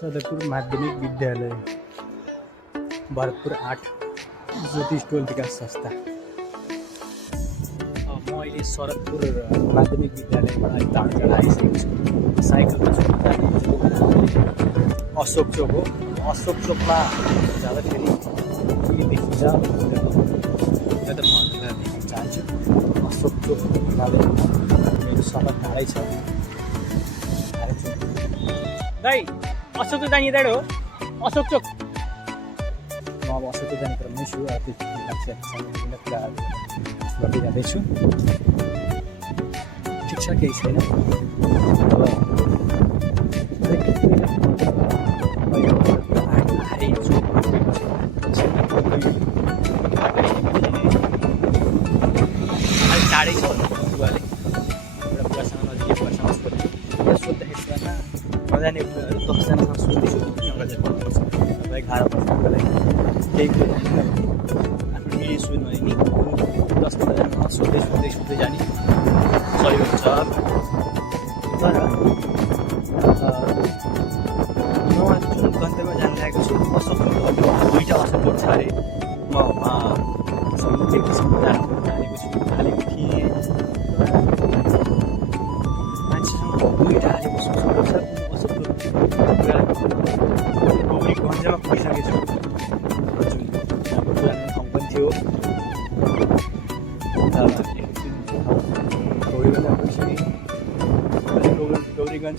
सदरपुर माध्यमिक विद्यालय भरतपुर 8 ज्योतिष टोल विकास संस्था। म अहिले शरदपुर माध्यमिक विद्यालयमा टाढा आइसकेको छु। साइकलमा अशोक चोक हो। अशोक चोकमा जाँदाखेरि के देखिन्छ त्यो त म हजुरलाई देख्न चाहन्छु। अशोक चोक मेरो सफर टाढै छ। दाइ अशोक चोक जाने दाइ हो अशोक चोक। म अब अशोक चोक जाने क्रममै छु। त्यो विभिन्न कुराहरू गर्दै जाँदैछु। ठिक छ, केही छैन। टाढै छ बुवाले एउटा बुवासँग नजिकै बुवासँग सोद्धाखेरि नजाने कुराहरू 10जनासँग सोध्दैछु। तपाईँलाई गाह्रो पर्छ। तपाईँलाई केही कुरो आफ्नो मिली सुन्नु भने नि 10-15जनासँग सोध्दै जाने सही हुन्छ। तर म जुन गन्तव्यमा जान लागेको छु अशोक दुईवटा अशोक छ अरे। म एकैछिनमा जानेको छु। हालेको थिएँ मान्छेसँग दुईवटा हालेको छु। गौरीगञ्जमा पुगिसकेको छु। जुन हाम्रो पुरानो ठाउँ पनि थियो। गौरीगञ्जमा पुगिसकेँ। गौरीगञ्ज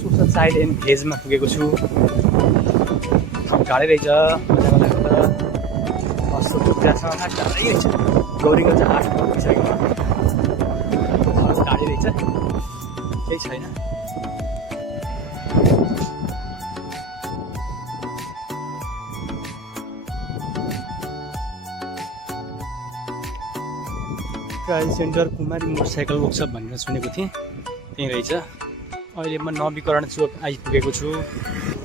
सोसल चाइल्ड एन्ड भेजमा पुगेको छु। ठाउँ टाढै रहेछ। मजाको लाग्यो तर अशोक त्यहाँसँग टाढै रहेछ। गौरीगञ्ज 8मा पुगिसकेको टाढै रहेछ। केही छैन। ट्रायल सेन्टर कुमारी मोटरसाइकल वर्कसप भनेर सुनेको थिएँ, त्यहीँ रहेछ। अहिले म नवीकरण चोक आइपुगेको छु।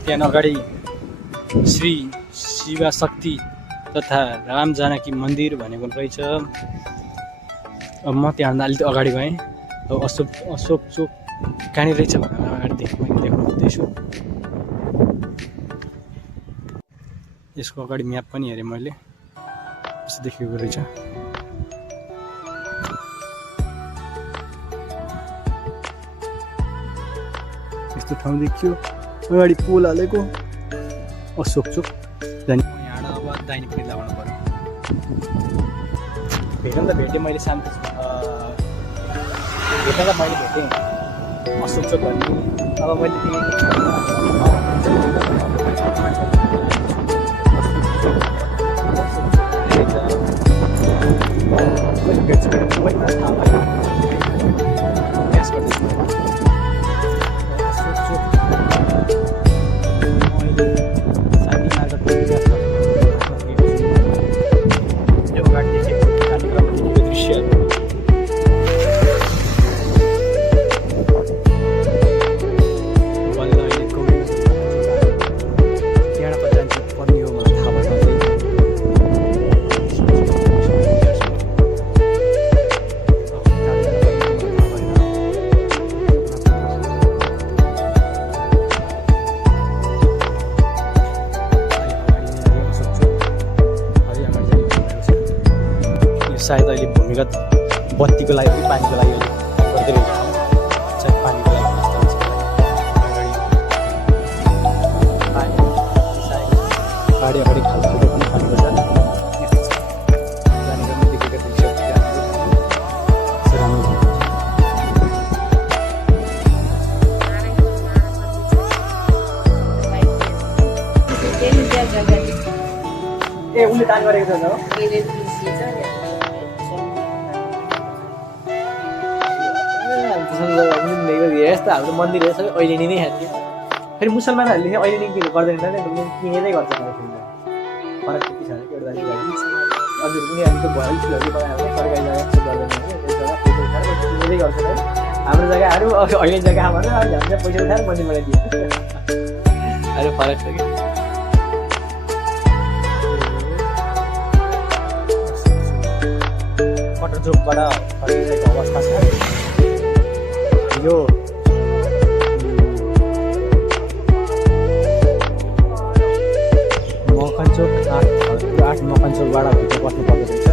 त्यहाँ अगाडि श्री शिवशक्ति तथा राम जानकी मन्दिर भनेको रहेछ। अब म त्यहाँभन्दा अलिक अगाडि गएँ। अब अशोक चोक कहाँनिर रहेछ भनेर अगाडि देखाउनु खोज्दैछु। यसको अगाडि म्याप पनि हेरेँ मैले, यस्तो देखेको रहेछ। यस्तो ठाउँ देखियो। अगाडि पोल हालेको अशोक चोक जाने। यहाँ अब दाहिनेपट्टि लगाउनु पर्यो। भेटौँ त भेटेँ मैले शान्ति भेटेँ त मैले भेटेँ अशोक चोक भन्ने। अब मैले सायद अहिले भूमिगत बत्तीको लागि कि पानीको लागि गर्दै रहेछ। सायद पानीको लागि अगाडि खालको पनि पानीको छ। जानेर पनि देखेको दृश्य राम्रो। ए उसले दान गरेको छ यस्तो हाम्रो मन्दिर छ अहिले नै खान्छ। फेरि मुसलमानहरूले अहिले नै गर्दैन किनेरै गर्छ। फरक त्यति छ एउटा हजुर उनीहरू त भयो स्कुलहरू बनायो भने सरकारी जग्गा यस्तो गर्दैन। किनेरै गर्छ है हाम्रो जग्गाहरू। अहिले जग्गा भने हामीले पैसा उठाएर मन्दिर बनाइदियो। अरे फरक छ कि मटर चोकबाट फर्किसकेको अवस्था छ यो। मकनचोक 8 मकनचोकबाट भित्र बस्नु पर्दो रहेछ।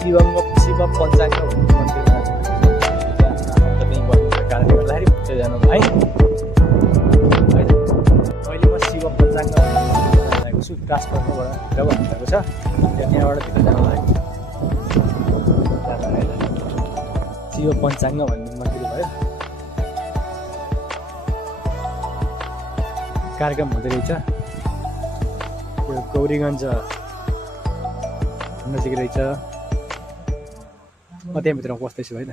शिव पञ्चाङ्ग भन्ने मन्दिरमा तपाईँ बस्नुको कारणले गर्दाखेरि त्यो जानु है। अहिले म शिव पञ्चाङ्ग लागेको छु। ट्रान्सफर्मरबाट जब भन्नुभएको छ त्यहाँबाट भित्र जानु लाग्यो। शिव पञ्चाङ्ग भन्ने मन्दिर भयो। कार्यक्रम हुँदो रहेछ। यो गौरीगञ्ज नजिक रहेछ। म त्यहाँभित्र पस्दैछु है त।